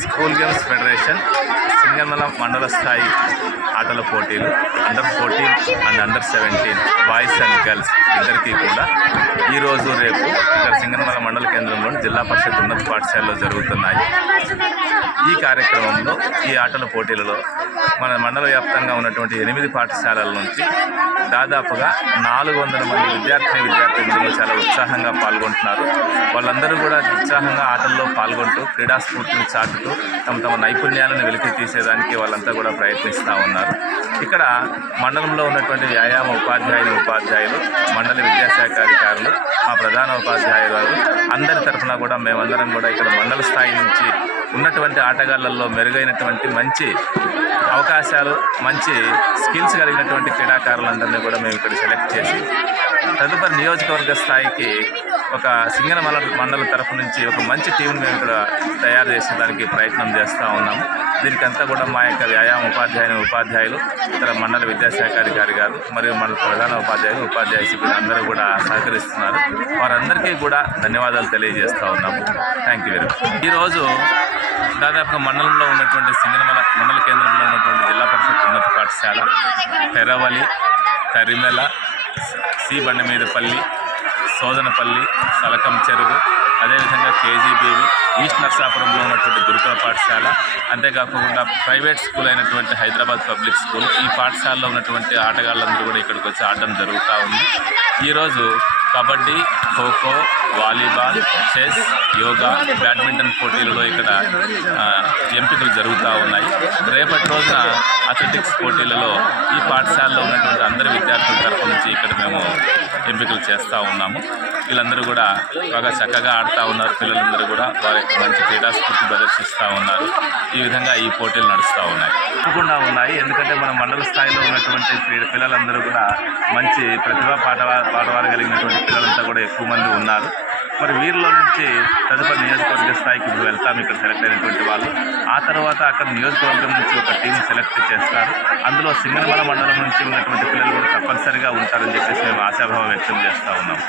School games federation Singanamala మండల స్థాయి ఆటల పోటీలు under 14 and under 17 boys and girls ఇద్దరికీ కూడా ఈరోజు రేపు ఇక్కడ సింగనమల మండల కేంద్రంలోని జిల్లా పరిషత్ ఉన్నత పాఠశాలలో జరుగుతున్నాయి. ఈ కార్యక్రమంలో ఈ ఆటల పోటీలలో మన మండల వ్యాప్తంగా ఉన్నటువంటి 8 పాఠశాలల నుంచి దాదాపుగా 400 మంది విద్యార్థినులు చాలా ఉత్సాహంగా పాల్గొంటున్నారు. వాళ్ళందరూ కూడా ఉత్సాహంగా ఆటల్లో పాల్గొంటూ క్రీడా స్ఫూర్తిని చాటుతూ తమ నైపుణ్యాలను వెలికి తీసేదానికి వాళ్ళంతా కూడా ప్రయత్నిస్తూ ఉన్నారు. ఇక్కడ మండలంలో ఉన్నటువంటి వ్యాయామ ఉపాధ్యాయులు మండల విద్యాశాఖ అధికారులు మా ప్రధాన ఉపాధ్యాయులు అందరి తరఫున కూడా మేమందరం కూడా ఇక్కడ మండల స్థాయి నుంచి ఉన్నటువంటి ఆటగాళ్లలో మెరుగైనటువంటి మంచి అవకాశాలు మంచి స్కిల్స్ కలిగినటువంటి క్రీడాకారులందరినీ కూడా మేము ఇక్కడ సెలెక్ట్ చేసి తదుపరి నియోజకవర్గ స్థాయికి ఒక సింగనమల మండలం తరఫు నుంచి ఒక మంచి టీంని మేము ఇక్కడ తయారు చేసేదానికి ప్రయత్నం చేస్తూ ఉన్నాము. దీనికంతా కూడా మా యొక్క వ్యాయామ ఉపాధ్యాయులు ఇతర మండల విద్యాశాఖ అధికారి గారు మరియు మన ప్రధాన ఉపాధ్యాయ సిబ్బంది అందరూ కూడా సహకరిస్తున్నారు. వారందరికీ కూడా ధన్యవాదాలు తెలియజేస్తూ ఉన్నాము. Thank you very much. ఈరోజు దాదాపుగా మండలంలో ఉన్నటువంటి సింగనమల మండల కేంద్రంలో ఉన్నటువంటి జిల్లా పరిషత్ ఉన్నత పాఠశాల పెరవలి, తరిమెల, సి బండమీదపల్లి, సోదనపల్లి, సలకం చెరువు, అదేవిధంగా కేజీబీవి, ఈస్ట్ నర్సాపురంలో ఉన్నటువంటి గురుకుల పాఠశాల, అంతేకాకుండా ప్రైవేట్ స్కూల్ అయినటువంటి హైదరాబాద్ పబ్లిక్ స్కూల్, ఈ పాఠశాలలో ఉన్నటువంటి ఆటగాళ్ళందరూ కూడా ఇక్కడికి వచ్చి ఆడడం జరుగుతూ ఉంది. ఈరోజు kabaddi, kho kho, volleyball, chess, yoga, badminton పోటీలలో ఇక్కడ ఎంపికలు జరుగుతూ ఉన్నాయి. రేపటి రోజున అథ్లెటిక్స్ పోటీలలో ఈ పాఠశాలలో ఉన్నటువంటి అందరి విద్యార్థుల తరఫు నుంచి ఇక్కడ మేము ఎంపికలు చేస్తూ ఉన్నాము. వీళ్ళందరూ కూడా బాగా చక్కగా ఆడుతూ ఉన్నారు. పిల్లలందరూ కూడా వారి మంచి క్రీడాస్ఫూర్తి ప్రదర్శిస్తూ ఉన్నారు. ఈ విధంగా ఈ పోటీలు నడుస్తూ తప్పకుండా ఉన్నాయి. ఎందుకంటే మన మండల స్థాయిలో ఉన్నటువంటి పిల్లలందరూ కూడా మంచి ప్రతిభా పాఠవాలు కలిగినటువంటి పిల్లలంతా కూడా ఎక్కువ మంది ఉన్నారు. మరి వీరిలో నుంచి తదుపరి నియోజకవర్గ స్థాయికి ఇప్పుడు వెళ్తాము. ఇక్కడ సెలెక్ట్ అయినటువంటి వాళ్ళు ఆ తర్వాత అక్కడ నియోజకవర్గం నుంచి ఒక టీం సెలెక్ట్ చేస్తారు. అందులో సింగనమల మండలం నుంచి ఉన్నటువంటి పిల్లలు కూడా తప్పనిసరిగా ఉంటారని చెప్పేసి మేము ఆశాభావం వ్యక్తం చేస్తూ ఉన్నాం.